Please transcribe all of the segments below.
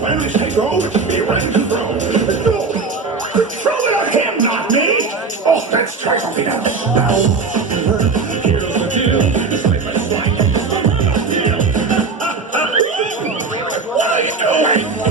When this take over, be ready to throw. No! Throw it at him, not me! Oh, let's try something else. Now, here's the deal. Slip and slide. Deal. What are you doing?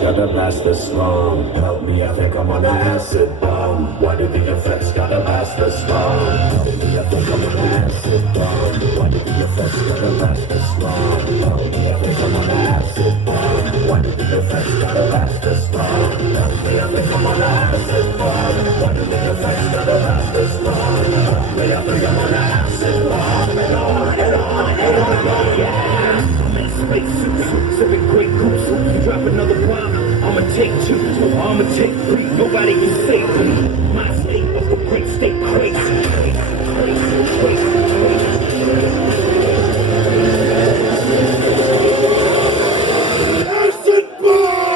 Gotta last this long. Help me, I think I'm on an acid bomb. Why do the effects gotta last this long? Help me, I think I'm on an acid bomb. Why do the effects gotta last this long? Help me, I think I'm on an acid bomb. Why do the effects gotta last this long? Help me, I think I'm on an acid bomb. Why do the effects gotta last this long? Help me, I think I'm on an acid bomb. And on and on and on and on, yeah. I'm in space suits, sipping great goose. You drop another bomb, I'ma take two, I'ma take three. Nobody can save me. My state of the great state crazy. Acid bomb!